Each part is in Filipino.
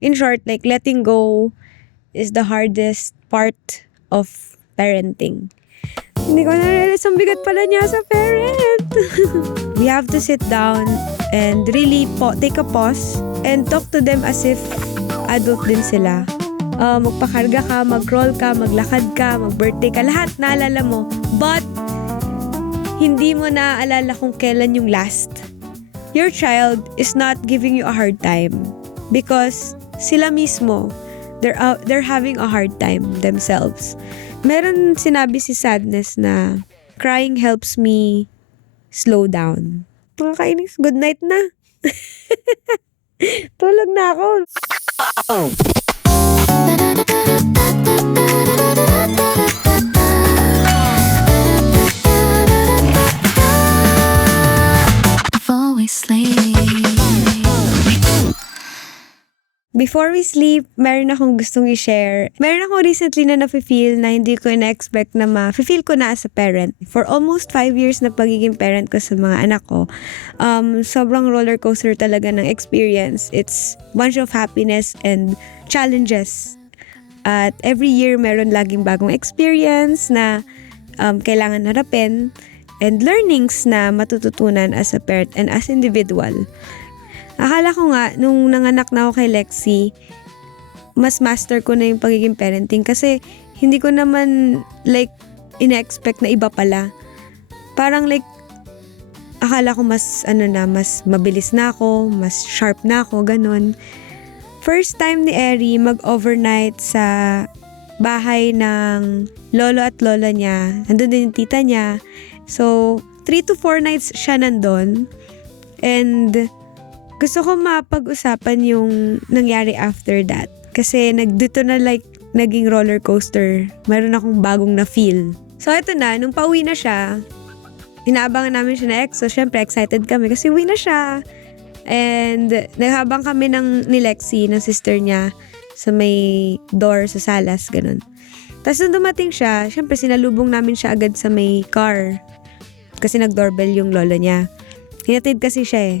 In short, like letting go is the hardest part of parenting. Hindi ko na-realize ang bigat pala niya sa parent. We have to sit down and really take a pause and talk to them as if adult din sila. Magpakarga ka, mag-roll ka, maglakad ka, mag-birthday ka, lahat naalala mo. But, hindi mo naaalala kung kailan yung last. Your child is not giving you a hard time because sila mismo, they're having a hard time themselves. Meron sinabi si Sadness na crying helps me slow down. Nakakainis, good night na. Tulog na ako. Before we sleep, meron akong gustong i-share. Meron akong recently na nafe-feel na hindi ko na-expect na ma-feel ko na as a parent. For almost 5 years na pagiging parent ko sa mga anak ko, sobrang roller coaster talaga ng experience. It's bunch of happiness and challenges. At every year, meron laging bagong experience na kailangan harapin and learnings na matututunan as a parent and as individual. Akala ko nga, nung nanganak na ako kay Lexi, mas master ko na yung pagiging parenting kasi hindi ko naman ina-expect na iba pala. Parang akala ko mas mabilis na ako, mas sharp na ako, ganun. First time ni Eri mag-overnight sa bahay ng lolo at lola niya. Nandun din yung tita niya. So, 3 to 4 nights siya nandun. And gusto ko mapag-usapan yung nangyari after that. Kasi dito na naging roller coaster. Meron akong bagong na-feel. So ito na, nung pauwi na siya, inaabangan namin siya na EXO. Syempre excited kami kasi uwi na siya. And naghabang kami ni Lexi, ng sister niya, sa may door sa salas, ganun. Tapos nung dumating siya, syempre sinalubong namin siya agad sa may car. Kasi nag-doorbell yung lolo niya. Hinatid kasi siya eh.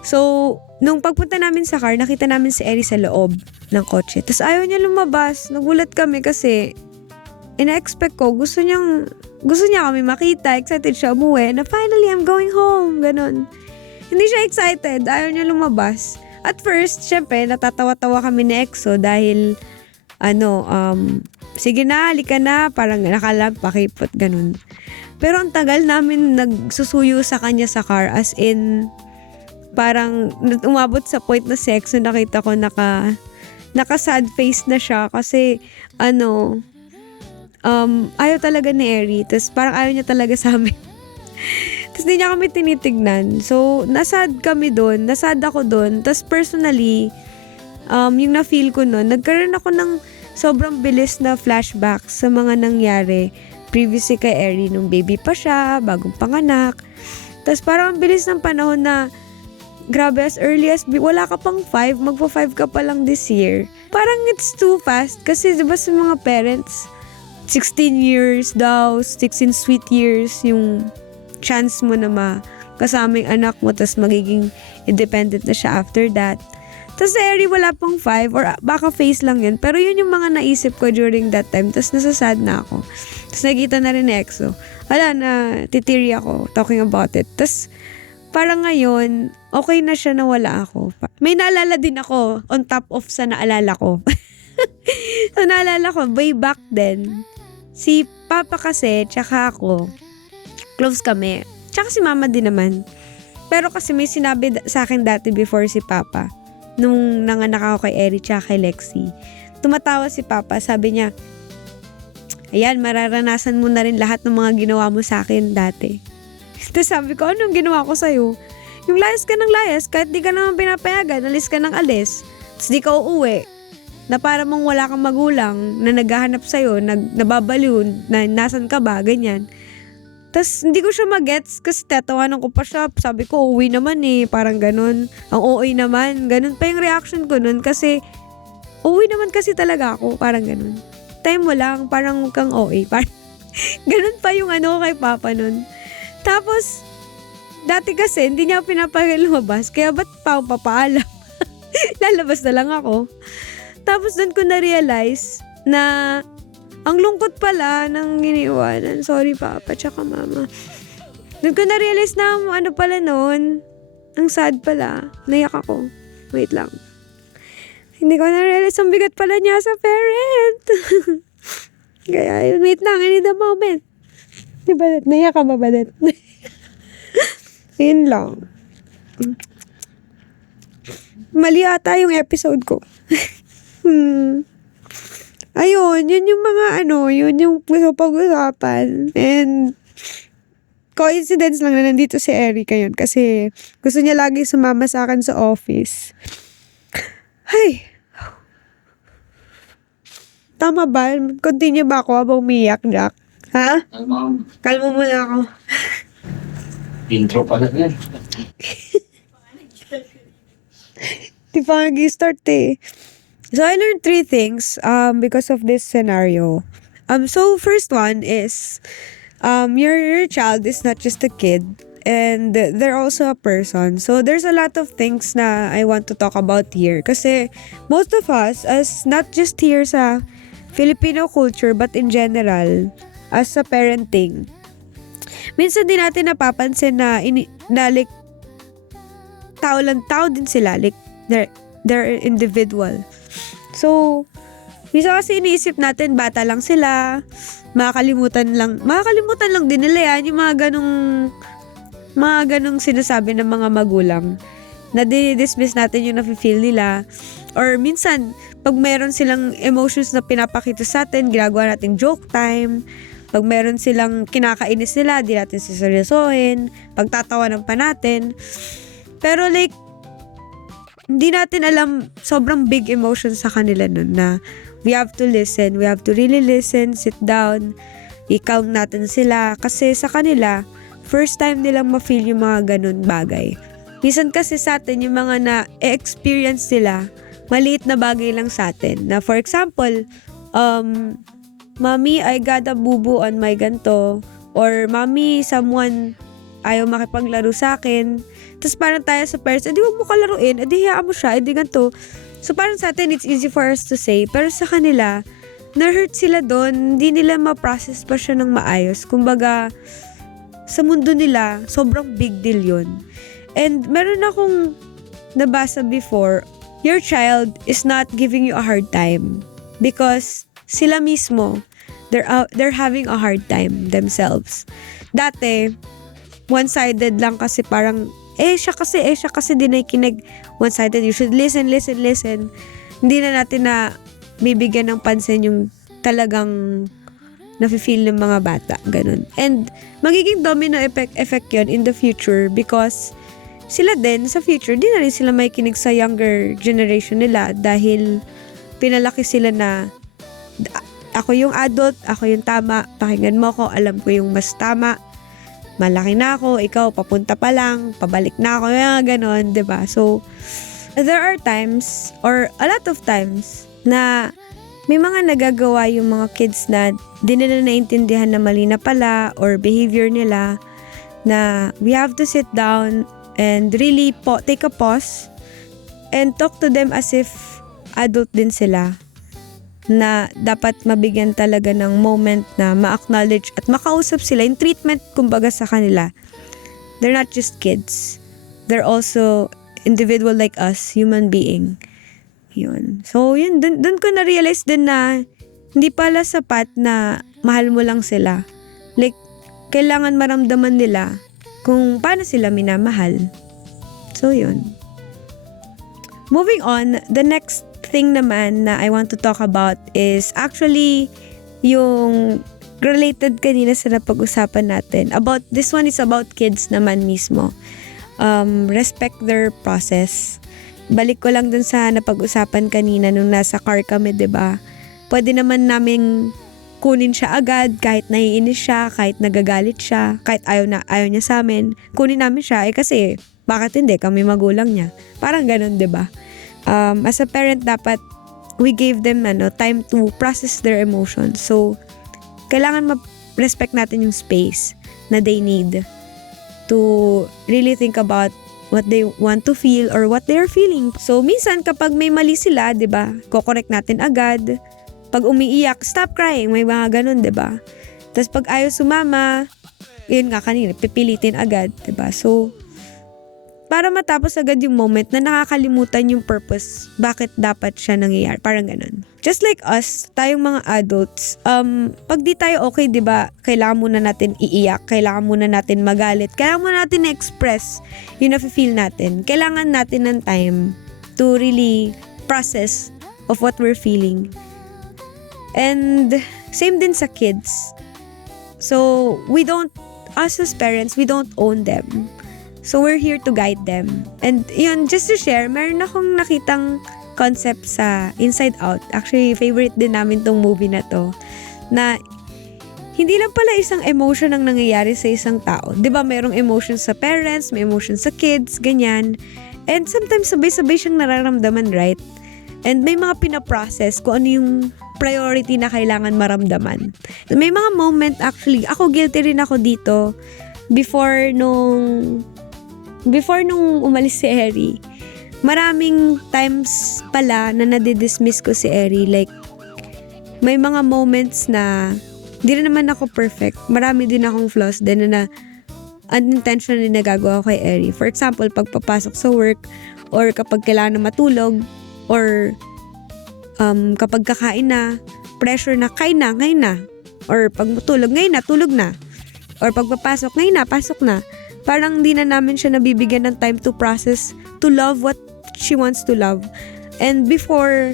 So, nung pagpunta namin sa car, nakita namin si Eri sa loob ng kotse. Tapos ayaw niya lumabas. Nagulat kami kasi ina-expect ko, gusto niya kami makita. Excited siya umuwi na finally I'm going home. Ganon. Hindi siya excited. Ayaw niya lumabas. At first, syempre, natatawa-tawa kami ni EXO dahil sige na, halika na. Parang nakala, pakipot, ganon. Pero ang tagal namin nagsusuyo sa kanya sa car as in parang umabot sa point na sex na nakita ko naka-sad face na siya kasi ayaw talaga ni Eri. Tapos parang ayaw niya talaga sa amin. Tapos di niya kami tinitignan. So, nasad kami doon. Nasad ako doon. Tapos personally, yung na-feel ko noon, nagkaroon ako ng sobrang bilis na flashbacks sa mga nangyari previously kay Eri nung baby pa siya, bagong panganak. Tapos parang ang bilis ng panahon na grabe, as early as wala ka pang 5, magpa-5 ka pa lang this year. Parang it's too fast kasi diba sa mga parents, 16 years daw, 16 sweet years yung chance mo na makasama yung anak mo tapos magiging independent na siya after that. Tapos sa Eri wala pang 5 or baka face lang yun. Pero yun yung mga naisip ko during that time. Tapos nasasad na ako. Tapos nakita na rin ni EXO. Wala na, titiri ako talking about it. Tapos parang ngayon, okay na siya na wala ako. May naalala din ako on top of sa naalala ko. So naalala ko, way back then, si Papa kasi, tsaka ako, close kami. Tsaka si Mama din naman. Pero kasi may sinabi sa akin dati before si Papa, nung nanganak ako kay Eri tsaka kay Lexi. Tumatawa si Papa, sabi niya, ayan, mararanasan mo na rin lahat ng mga ginawa mo sa akin dati. Tapos sabi ko, anong ginawa ko sa'yo? Yung layas ka ng layas, kahit di ka naman pinapayagan, alis ka ng alis, tapos di ka uuwi, na para mong wala kang magulang, na naghahanap sa'yo, nababaliw, na nasan ka ba, ganyan. Tapos hindi ko siya magets kasi tatawanan ko pa siya, sabi ko, uwi naman eh, parang ganun. Ang OA naman, ganun pa yung reaction ko nun kasi, uwi naman kasi talaga ako, parang ganun. Time mo lang, parang kang OA, parang ganun pa yung kay Papa nun. Tapos, dati kasi, hindi niya pinapagay lumabas, kaya ba't pa ako papaalam? lalabas na lang ako. Tapos doon ko na-realize na ang lungkot pala ng iniwanan. Sorry papa, tsaka mama. Doon ko na-realize na ano pala noon. Ang sad pala. Naiyak ako. Wait lang. Hindi ko na-realize ang bigat pala niya sa parent. Kaya wait lang, I need a moment. Diba, naiyak ka ba ba? Yun lang. Mali ata yung episode ko. Ayun, yun yung mga yun yung gusto pag-usapan. And coincidence lang na nandito si Erica yun kasi gusto niya lagi sumama sa akin sa office. Ay! Tama ba? Continue ba ako habang umiyak, Jack? Ha? Kalma muna ako. Intro pa na yan. Di pa nag-start eh. So, I learned 3 things because of this scenario. So, first one is your child is not just a kid and they're also a person. So, there's a lot of things na I want to talk about here. Kasi most of us, as not just here sa Filipino culture but in general, as sa parenting, minsan din natin napapansin na like tao din sila, like they're individual. So minsan kasi iniisip natin bata lang sila, makakalimutan lang din nila yan, yung mga ganong sinasabi ng mga magulang na dinidismiss natin yung nafe-feel nila. Or minsan pag meron silang emotions na pinapakita sa atin, ginagawa nating joke time. Pag meron silang kinakainis nila, di natin siseryosohin. Pagtatawanan pa natin. Pero like, hindi natin alam sobrang big emotions sa kanila nun na we have to listen. We have to really listen, sit down, i-calm natin sila. Kasi sa kanila, first time nilang ma-feel yung mga ganun bagay. Minsan kasi sa atin, yung mga na-experience nila, maliit na bagay lang sa atin. Na for example, Mommy, I got a boo-boo on my ganto. Or, Mommy, someone ayaw makipaglaro sa akin. Tapos parang tayo sa parents, edi huwag mo kalaruin, edi hiyaan mo siya, edi ganto. So parang sa atin, it's easy for us to say. Pero sa kanila, na-hurt sila doon, hindi nila ma-process pa siya ng maayos. Kumbaga, sa mundo nila, sobrang big deal yun. And meron akong nabasa before, your child is not giving you a hard time because sila mismo, they're having a hard time themselves. Dati, one-sided lang kasi parang, siya kasi din ay kinig one-sided. You should listen. Hindi na natin na bibigyan ng pansin yung talagang nafe-feel ng mga bata. Ganun. And magiging domino effect yun in the future because sila din sa future, di na rin sila may kinig sa younger generation nila dahil pinalaki sila na ako yung adult, ako yung tama, pakinggan mo ko, alam ko yung mas tama, malaki na ako, ikaw papunta pa lang, pabalik na ako, yung ganon, diba? So, there are times, or a lot of times, na may mga nagagawa yung mga kids na di nila naintindihan na mali na pala, or behavior nila, na we have to sit down and really take a pause and talk to them as if adult din sila, na dapat mabigyan talaga ng moment na ma-acknowledge at makausap sila yung treatment kumbaga sa kanila. They're not just kids. They're also individual like us, human being. Yun. So, yun. Dun ko na-realize din na hindi pala sapat na mahal mo lang sila. Like, kailangan maramdaman nila kung paano sila minamahal. So, yun. Moving on, the next thing naman na I want to talk about is actually yung related kanina sa napag-usapan natin. This one is about kids naman mismo. Respect their process. Balik ko lang dun sa napag-usapan kanina nung nasa car kami, 'di ba? Pwede naman naming kunin siya agad kahit naiinis siya, kahit nagagalit siya, kahit ayaw niya sa amin. Kunin namin siya kasi bakit hindi kami magulang niya. Parang ganun, 'di ba? As a parent, dapat we gave them time to process their emotions. So, kailangan ma-respect natin yung space na they need to really think about what they want to feel or what they are feeling. So minsan kapag may mali sila, 'di ba? Kokorek natin agad. Pag umiiyak, stop crying, may mga ganun, 'di ba? Tapos pag ayaw sumama, yun nga kanina, pipilitin agad, 'di ba? So para matapos agad yung moment na nakakalimutan yung purpose, bakit dapat siya nangyayari. Parang ganun. Just like us, tayong mga adults, pag di tayo okay, di ba, kailangan muna natin iiyak, kailangan muna natin magalit, kailangan muna natin na-express yung nafe-feel natin. Kailangan natin ng time to really process of what we're feeling. And same din sa kids. So, us as parents, we don't own them. So, we're here to guide them. And yun, just to share, meron akong nakitang concept sa Inside Out. Actually, favorite din namin tong movie na to. Na hindi lang pala isang emotion ang nangyayari sa isang tao. 'Di ba mayroong emotion sa parents, may emotion sa kids, ganyan. And sometimes sabay-sabay siyang nararamdaman, right? And may mga pinaprocess kung ano yung priority na kailangan maramdaman. May mga moment actually, ako guilty rin ako dito before nung umalis si Eri. Maraming times pala na nadidismiss ko si Eri. Like, may mga moments na di rin naman ako perfect. Marami din akong flaws din na unintentionally nagagawa ko kay Eri. For example, pagpapasok sa work or kapag kailangan na matulog or kapag kakain na, pressure na, kain na. Or pag matulog, ngayon na, tulog na. Or pagpapasok, ngayon na, pasok na. Parang di na namin siya nabibigyan ng time to process, to love what she wants to love. And before,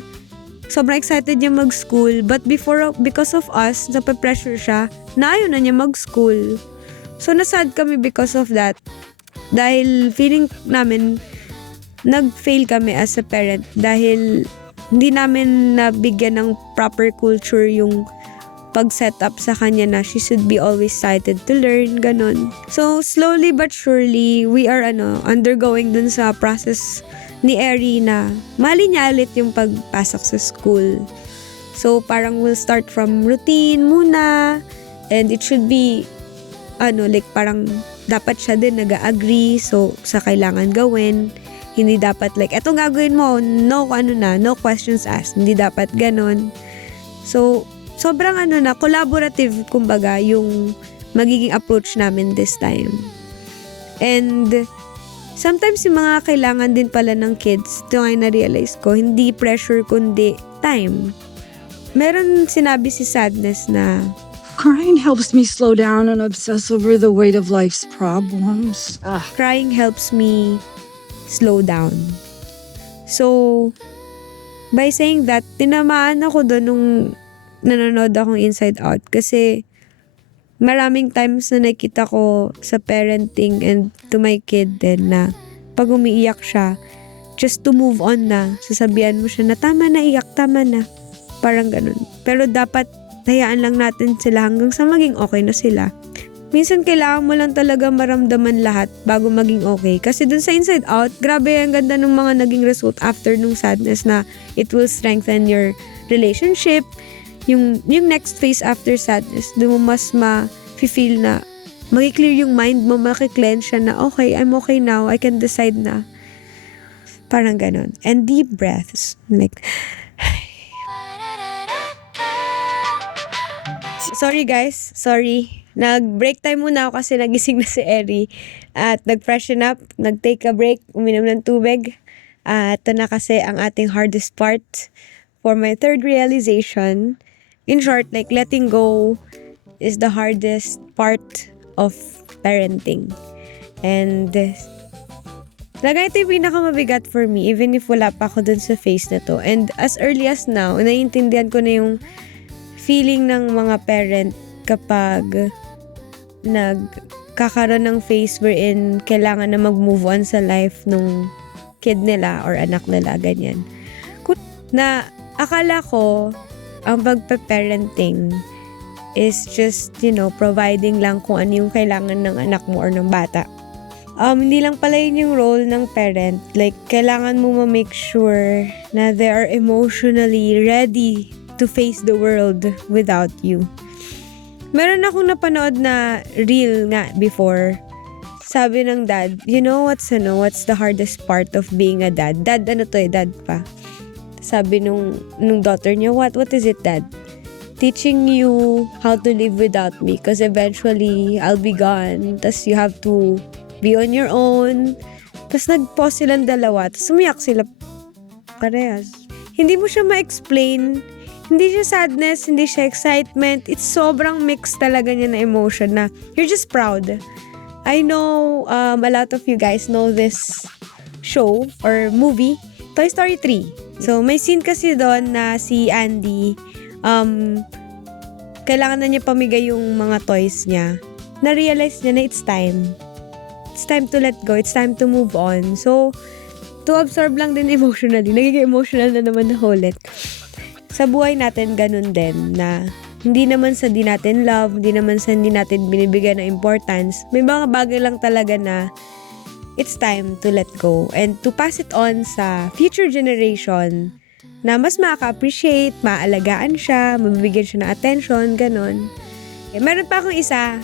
sobrang excited niya mag-school. But because of us, nape-pressure siya, na ayaw na niya mag-school. So, nasad kami because of that. Dahil feeling namin, nag-fail kami as a parent. Dahil hindi namin nabigyan ng proper culture yung pag-set up sa kanya na she should be always excited to learn, ganun. So, slowly but surely, we are undergoing dun sa process ni Eri na mali niya ulit yung pagpasok sa school. So, parang we'll start from routine muna and it should be parang dapat siya din nag-agree so sa kailangan gawin. Hindi dapat eto gagawin mo, no questions asked. Hindi dapat ganun. So, sobrang collaborative kumbaga yung magiging approach namin this time. And sometimes yung mga kailangan din pala ng kids, ito nga na-realize ko, hindi pressure kundi time. Meron sinabi si Sadness na crying helps me slow down and obsess over the weight of life's problems. Crying helps me slow down. So, by saying that, tinamaan ako doon nung nanonood akong Inside Out kasi maraming times na nakita ko sa parenting and to my kid din na pag umiiyak siya, just to move on na, sasabihan mo siya na tama na iyak, tama na. Parang ganun. Pero dapat hayaan lang natin sila hanggang sa maging okay na sila. Minsan kailangan mo lang talaga maramdaman lahat bago maging okay. Kasi dun sa Inside Out, grabe ang ganda ng mga naging result after nung Sadness na it will strengthen your relationship. Yung next phase after Sadness, doon mo mas ma-feel na maki-clear yung mind mo, maki-cleanse siya na okay, I'm okay now, I can decide na. Parang ganon. And deep breaths. Sorry guys, sorry. Nag-break time muna ako kasi nagising na si Eri. At nag-freshen up, nag-take a break, uminom ng tubig. Ito na kasi ang ating hardest part for my third realization. In short, letting go is the hardest part of parenting. And talaga ito yung pinakamabigat for me, even if wala pa ako dun sa phase na to. And as early as now, naiintindihan ko na yung feeling ng mga parent kapag nagkakaroon ng phase wherein kailangan na mag-move on sa life nung kid nila or anak nila, ganyan. Na akala ko, ang pagpa-parenting is just, providing lang kung ano yung kailangan ng anak mo or ng bata. Hindi lang pala yun yung role ng parent. Kailangan mo ma-make sure na they are emotionally ready to face the world without you. Meron akong napanood na reel nga before sabi ng dad, you know what's the hardest part of being a dad? Dad dad pa. Sabi nung daughter niya, what is it, dad? Teaching you how to live without me because eventually I'll be gone. Tas you have to be on your own. Tas nag-pause silang dalawa. Tas umiyak sila parehas. Hindi mo siya ma-explain. Hindi siya sadness, hindi siya excitement. It's sobrang mixed talaga niya na emotion na you're just proud. I know a lot of you guys know this show or movie, Toy Story 3. So, may scene kasi doon na si Andy, kailangan na niya pamigay yung mga toys niya. Na-realize niya na it's time. It's time to let go. It's time to move on. So, to absorb lang din emotionally. Nagiging emotional na naman na ulit. Sa buhay natin, ganun din na hindi naman sa di natin love, hindi naman sa hindi natin binibigyan ng importance. May mga bagay lang talaga na it's time to let go and to pass it on sa future generation na mas makaka-appreciate, maalagaan siya, mabibigyan siya ng attention, ganun. Meron pa akong isa,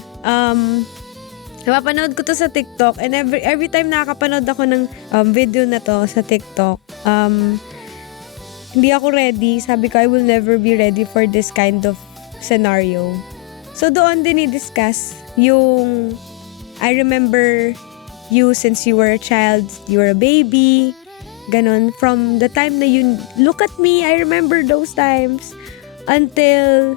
napapanood ko to sa TikTok and every time nakakapanood ako ng video na to sa TikTok, hindi ako ready. Sabi ko, I will never be ready for this kind of scenario. So, doon din i-discuss yung I remember you since you were a child, you were a baby, ganon. From the time na you look at me, I remember those times until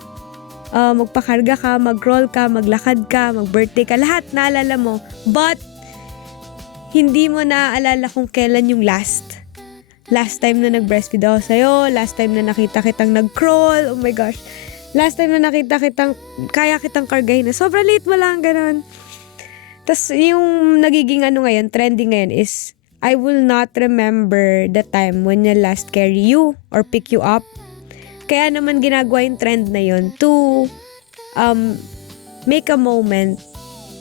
magpakarga ka, mag-roll ka, maglakad ka, mag-birthday ka, lahat naalala mo. But, hindi mo naaalala kung kailan yung last time na nag-breastfeed ako sa'yo, last time na nakita kitang nag-crawl, oh my gosh, last time na nakita kitang, kaya kitang kargahin na, sobrang late mo lang, ganon. Tapos yung nagiging trending ngayon is, I will not remember the time when you last carry you or pick you up. Kaya naman ginagawa yung trend na yun to make a moment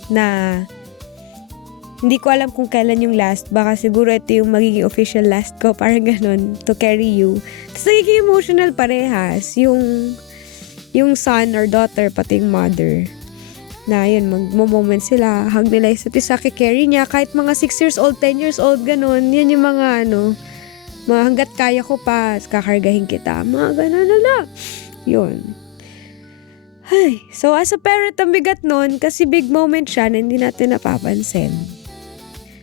na hindi ko alam kung kailan yung last. Baka siguro ito yung magiging official last ko. Parang ganun. To carry you. Tapos nagiging emotional parehas. Yung son or daughter, pati yung mother. Na yun, mag-moment sila. Hug nila isa't isa. Carry niya. Kahit mga 6 years old, 10 years old, ganun. Yan yung mga mga hanggat kaya ko pa. Kakargahin kita. Mga ganun na lang. Yun. Ay, so as a parent, ang bigat nun. Kasi big moment siya na hindi natin napapansin.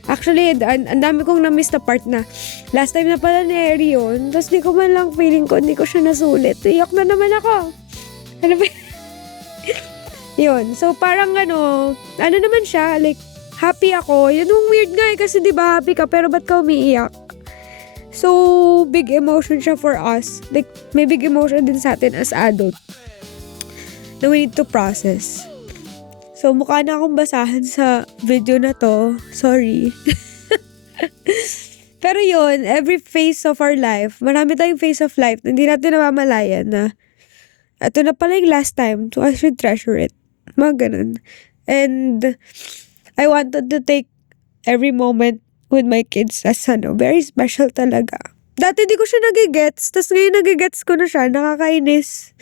Actually, ang dami kong na-miss na part na last time na pala ni Harry yun. Tapos di ko man lang feeling ko, hindi ko siya nasulit. Iyak na naman ako. Ano ba? Yun. So, parang ano naman siya, like, happy ako. Yun yung weird nga kasi di ba happy ka, pero ba't ka umiiyak? So, big emotion siya for us. Like, may big emotion din sa atin as adult na we need to process. So, mukha na akong basahan sa video na to. Sorry. Pero yun, every phase of our life, marami tayong phase of life na hindi natin namamalayan na ito na pala yung last time, so I should treasure it. Mga ganun. And I wanted to take every moment with my kids as very special talaga. Dati di ko siya nagigets, tas ngayon nagigets ko na siya, nakakainis.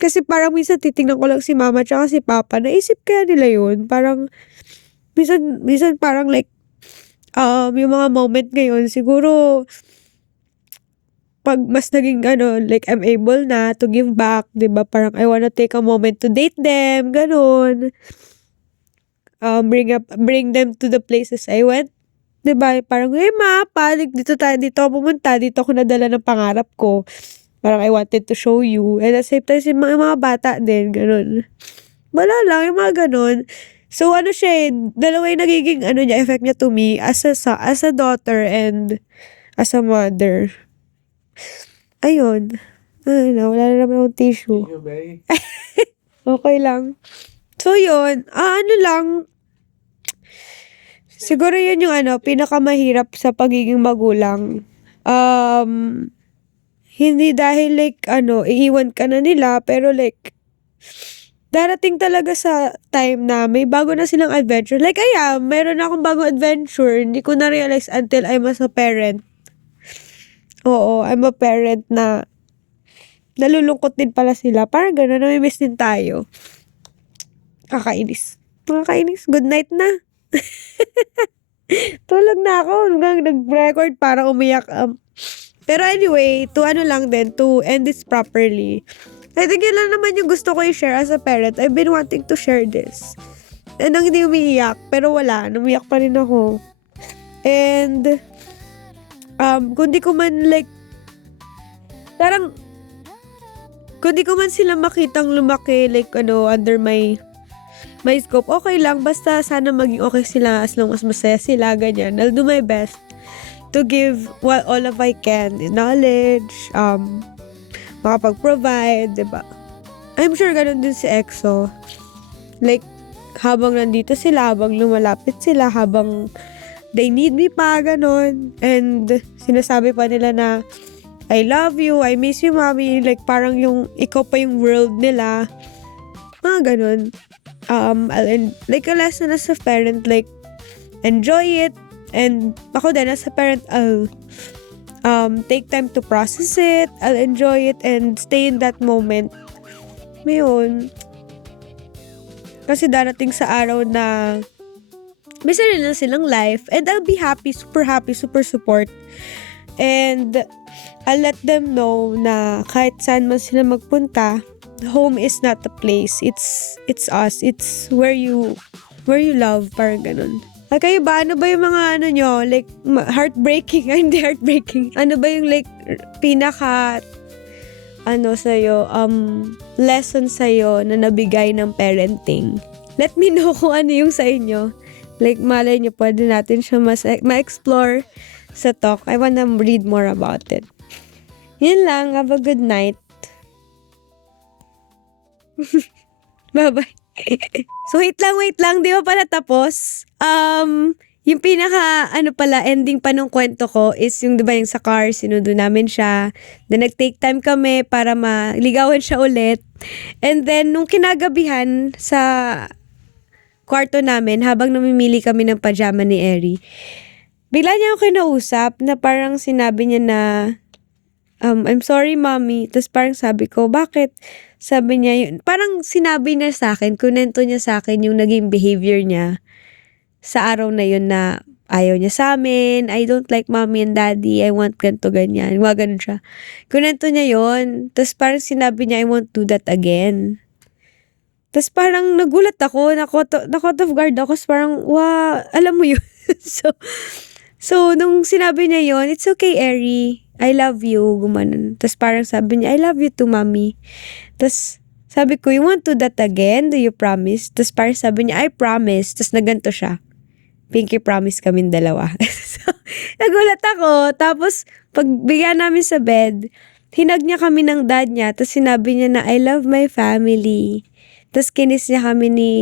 Kasi parang minsan titingnan ko lang si mama tsaka si papa, naisip kaya nila yun. Parang, minsan parang like, yung mga moment ngayon, siguro, pag mas naging like I'm able na to give back, diba? Parang I wanna take a moment to date them, ganun. Bring them to the places I went. Diba? Parang, ma, dito ako pumunta, dito ako nadala ng pangarap ko. Parang I wanted to show you. And at the same time, mga bata din, ganun. Wala lang, yung mga ganun. So, siya, dalawa yung nagiging, effect niya to me as a daughter and as a mother. Ayun. Wala na naman akong tissue. Okay lang. So, yun. Lang. Siguro yun yung pinakamahirap sa pagiging magulang. Hindi dahil like, iiwan ka na nila, pero like, darating talaga sa time na may bago na silang adventure. Like, meron na akong bagong adventure. Hindi ko na-realize until I'm as a parent. Oo, I'm a parent na nalulungkot din pala sila. Parang gano'n, namimiss din tayo. Kakainis. Good night na. Tulog na ako hanggang nag-record para umiyak. Pero anyway, to ano lang din, to end this properly. I think yun lang naman yung gusto ko i-share as a parent. I've been wanting to share this. And ang hindi umiiyak, pero wala, umiyak pa rin ako. And, kung di ko man like, parang, kung di ko man sila makitang lumaki, like, under my scope, okay lang, basta sana maging okay sila as long as masaya sila, ganyan. I'll do my best to give all of I can, knowledge, makapag-provide, diba? I'm sure ganun din si EXO. Like, habang nandito sila, habang lumalapit sila, habang they need me pa, ganun. And sinasabi pa nila na, I love you, I miss you, mommy. Like, parang yung, ikaw pa yung world nila. Mga ganun. Like, a lesson as a parent, like, enjoy it. And ako din, as a parent, I'll take time to process it. I'll enjoy it and stay in that moment. Ngayon, kasi darating sa araw na may sarili na silang life and I'll be happy, super support. And I'll let them know na kahit saan man sila magpunta, home is not a place. It's us. It's where you love, parang ganun. Ay, kayo ba? Ano ba yung mga nyo? Like, heartbreaking? Hindi heartbreaking. Ano ba yung like, pinaka, sa'yo, lesson sa'yo na nabigay ng parenting? Let me know kung ano yung sa inyo. Like, malay nyo, pwede natin siya ma-explore sa talk. I wanna read more about it. Yun lang. Have a good night. Bye-bye. So, wait lang. Di ba pala tapos? Yung pinaka, ending pa nung kwento ko is yung, di ba, yung sa car, sinundo namin siya. Then, nag-take time kami para maligawan siya ulit. And then, nung kinagabihan sa kwarto namin, habang namimili kami ng pajama ni Eri, bigla niya ako kinausap na parang sinabi niya na, I'm sorry, mommy. Tapos parang sabi ko, bakit? Sabi niya, yun, parang sinabi niya sa akin, kunento niya sa akin yung naging behavior niya sa araw na yun na ayaw niya sa amin, I don't like mommy and daddy, I want ganito, ganyan. Mga ganun siya. Kunento niya yun. Tapos parang sinabi niya, I won't do that again. Tapos parang nagulat ako, nakot of guard ako. Tapos parang, alam mo yun. So, nung sinabi niya yun, it's okay, Eri. I love you, gumanon. Tapos parang sabi niya, I love you too, mommy. Tapos sabi ko, you want to do that again? Do you promise? Tapos parang sabi niya, I promise. Tapos naganto siya. Pinky promise kaming dalawa. So, nagulat ako. Tapos, pagbigyan namin sa bed, hinag niya kami ng dad niya. Tapos sinabi niya na, I love my family. Tapos kinis niya kami ni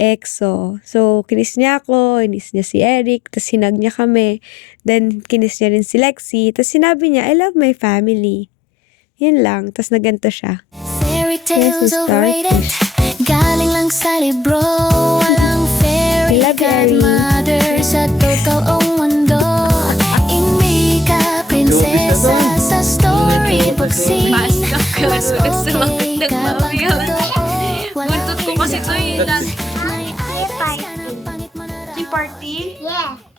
EXO. So, kinis niya ako, kinis niya si Eric, tapos hinag niya kami. Then, kinis niya rin si Lexi. Tapos sinabi niya, I love my family. Yun lang. Tapos naganto siya. Fairy tales overrated. Galing lang sa libro. Walang fairy godmother sa totoong mundo. Imika, prinsesa sa storybook scene. Mas okay kapag totoo. Buntot ko kasi ito yung May eyes ka na pangit mo na party. Yeah.